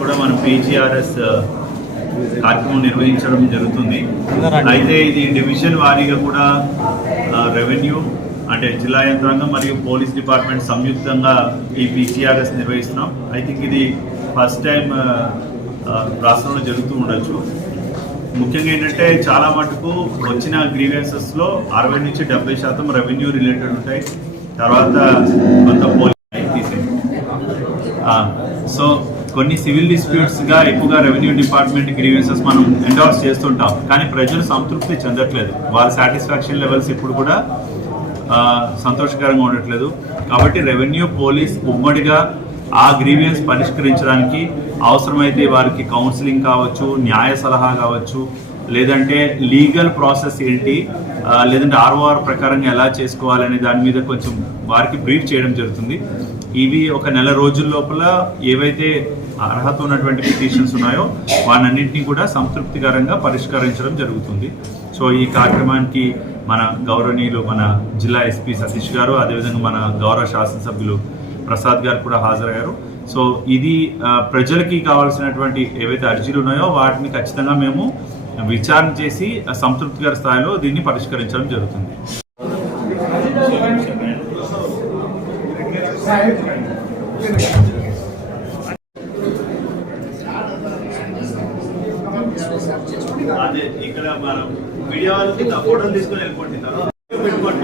కూడా మనం పీజీఆర్ఎస్ కార్యక్రమం నిర్వహించడం జరుగుతుంది. అయితే ఇది డివిజన్ వారీగా కూడా రెవెన్యూ అంటే జిల్లా యంత్రాంగం మరియు పోలీస్ డిపార్ట్మెంట్ సంయుక్తంగా ఈ పీజీఆర్ఎస్ నిర్వహిస్తున్నాం. ఐ థింక్ ఇది ఫస్ట్ టైం రాష్ట్రంలో జరుగుతూ ఉండొచ్చు. ముఖ్యంగా ఏంటంటే చాలా మటుకు వచ్చిన గ్రీవెన్సెస్లో 60 నుంచి 70% రెవెన్యూ రిలేటెడ్ ఉంటాయి. తర్వాత కొంత పోలీస్ సో కొన్ని సివిల్ డిస్ప్యూట్స్గా ఎక్కువగా రెవెన్యూ డిపార్ట్మెంట్ గ్రీవెన్సెస్ మనం ఎండోర్స్ చేస్తుంటాం, కానీ ప్రజలు సంతృప్తి చెందట్లేదు. వాళ్ళ సాటిస్ఫాక్షన్ లెవెల్స్ ఇప్పుడు కూడా సంతోషకరంగా ఉండట్లేదు. కాబట్టి రెవెన్యూ పోలీస్ ఉమ్మడిగా ఆ గ్రీవియన్స్ పరిష్కరించడానికి అవసరమైతే వారికి కౌన్సిలింగ్ కావచ్చు, న్యాయ సలహా కావచ్చు, లేదంటే లీగల్ ప్రాసెస్ ఏంటి, లేదంటే ఆర్ఓఆర్ ప్రకారంగా ఎలా చేసుకోవాలనే దాని మీద కొంచెం వారికి బ్రీఫ్ చేయడం జరుగుతుంది. ఇవి ఒక నెల రోజుల లోపల ఏవైతే అర్హత ఉన్నటువంటి పిటిషన్స్ ఉన్నాయో వాటన్నింటినీ కూడా సంతృప్తికరంగా పరిష్కరించడం జరుగుతుంది. సో ఈ కార్యక్రమానికి మన గౌరవనీయులు మన జిల్లా ఎస్పీ సతీష్ గారు, అదేవిధంగా మన గౌరవ శాసనసభ్యులు ప్రసాద్ గారు కూడా హాజరయ్యారు. సో ఇది ప్రజలకి కావాల్సినటువంటి ఏవైతే అర్జీలు ఉన్నాయో వాటిని ఖచ్చితంగా మేము విచారణ చేసి సంతృప్తికర స్థాయిలో దీన్ని పరిష్కరించడం జరుగుతుంది. అదే ఇక్కడ మనం మీడియా వాళ్ళకి ఫోటోలు తీసుకొని వెళ్ళిపోతుంది పెట్టుకోండి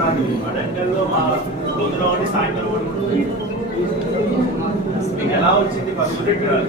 కాబట్టి వడంగల్లో మా రోజులో సాయంత్రం ఎలా వచ్చింది? 10 ఎకరాలు